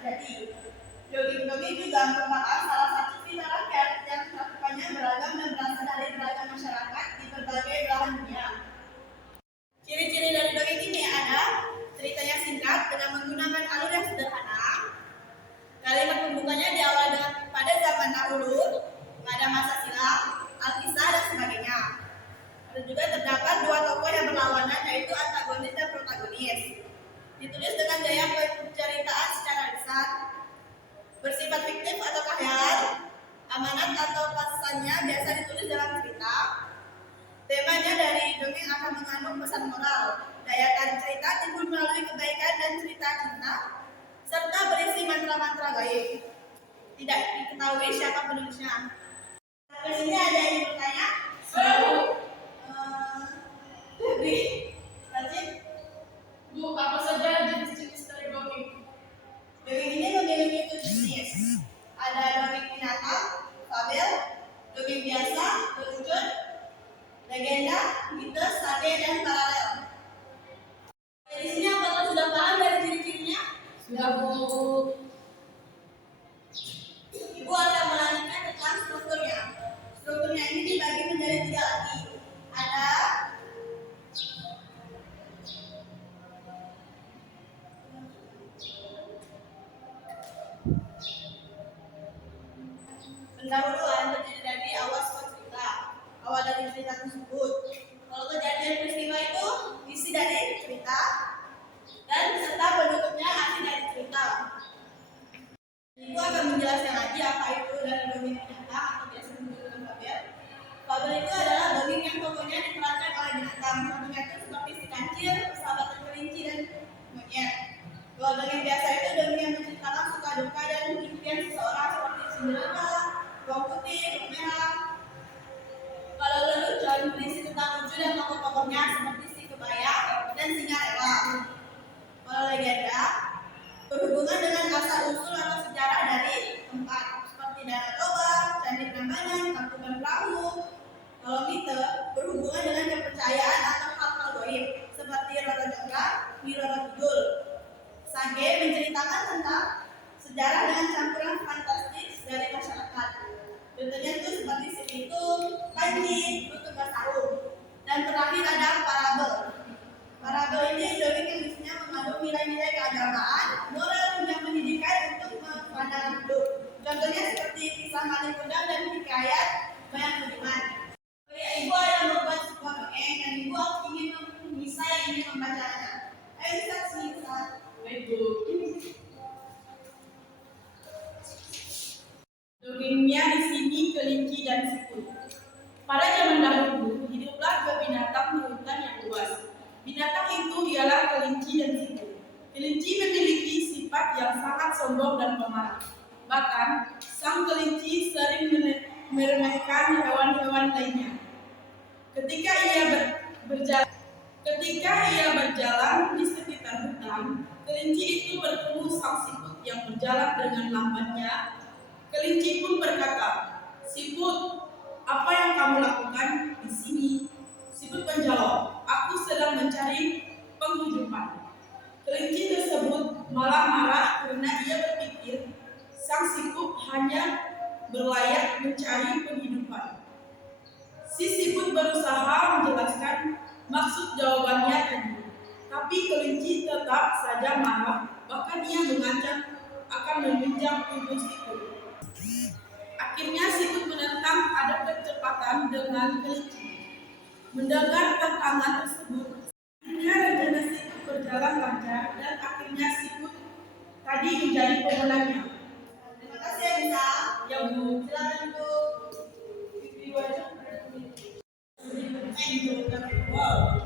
terjadi. Jogging juga merupakan salah satu cerita rakyat yang cakupannya beragam dan berasal dari beragam masyarakat di berbagai belahan dunia. Ciri-ciri dari dongeng ini ada ceritanya singkat dengan menggunakan alur yang sederhana. Kalimat pembukanya diawali dengan pada zaman dahulu, pada masa silam, alkisah dan sebagainya. Dan juga terdapat dua tokoh yang berlawanan, yaitu antagonis dan protagonis. Ditulis dengan gaya penceritaan secara lisan, bersifat fiktif atau khayal. Amanat atau pesannya biasa ditulis dalam cerita. Temanya dari dongeng akan mengandung pesan moral. Daya tarik cerita timbul melalui kebaikan dan cerita cinta, serta berisi mantra-mantra gaib. Tidak diketahui siapa penulisnya. Di sini ada yang bertanya? Lebih lanjut. Bu, apa saja jenis-jenis dari dongeng? Dongeng ini memiliki 7 jenis. Ada dongeng binatang, fabel, dongeng biasa, lelucon, legenda, mitos, sage, dan paralel. Di sini apakah sudah paham dari ciri-cirinya? Sudah, Bu. Ibu akan melanjutkan tentang strukturnya. Strukturnya ini dibagi menjadi 3 lagi. Ada pendahuluan terdiri dari awal cerita, awal dari cerita tersebut. Kalau kejadian peristiwa itu isi dari cerita dan serta penutupnya akhir dari cerita. Ibu akan menjelaskan lagi apa itu dari dongeng binatang atau biasa disebut dengan fabel. Fabel itu adalah dongeng yang tokohnya diperankan oleh binatang. Contohnya itu seperti si kancil, persahabatan kelinci, dan monyet. Kalau dongeng biasa itu dongeng yang menceritakan suka duka dan impian seseorang seperti Cinderella, Bawang Putih, Merah. Kalau lelucon berisi tentang lucu dan tokoh-tokohnya seperti si kebaya dan Cinderella. Kalau legenda berhubungan dengan asal-usul atau sejarah dari tempat seperti Danau Toba, Candi Prambanan, Kampungan Perahu. Kalau mite berhubungan dengan kepercayaan atau hal-hal gaib seperti Roro Jonggrang, Nyi Roro Kidul. Sage menceritakan tentang sejarah dengan campuran fantastis dari masyarakat. Contohnya itu seperti si Pitung, Panji, Tugas Sarung. Dan terakhir ada parabel. Parabel ini dongeng yang isinya mengandung nilai-nilai keagamaan, moral hingga pendidikan untuk pandangan hidup. Contohnya seperti kisah Malin Kundang dan hikayat Bayang Budiman. Ibu ada membuat sebuah dongeng dan ibu ingin bisa yang ingin membacanya. Ayo kita cerita. Baik, Bu. Dongengnya di sini kelinci dan siput. Pada zaman dahulu, hiduplah dua binatang di hutan yang luas. Binatang itu ialah kelinci dan siput. Kelinci memiliki sifat yang sangat sombong dan pemarah. Bahkan, sang kelinci sering meremehkan hewan-hewan lainnya. Ketika ia berjalan di sekitar hutan, kelinci itu bertemu sang siput yang berjalan dengan lambatnya. Kelinci pun berkata, "Siput, apa yang kamu lakukan di sini?" Siput menjawab, "Aku sedang mencari penghidupan." Kelinci tersebut malah marah karena ia berpikir sang siput hanya berlayak mencari penghidupan. Si siput berusaha menjelaskan maksud jawabannya tadi, tapi kelinci tetap saja marah, bahkan ia mengancam akan meminjam tubuh siput. Akhirnya siput menentang adu kecepatan dengan kelinci. Mendengar tantangan tersebut, akhirnya rencana siput berjalan lancar dan akhirnya siput tadi menjadi pemenangnya. Terima kasih ya Bisa. Ya, Bu. Silakan untuk review aja. Wow.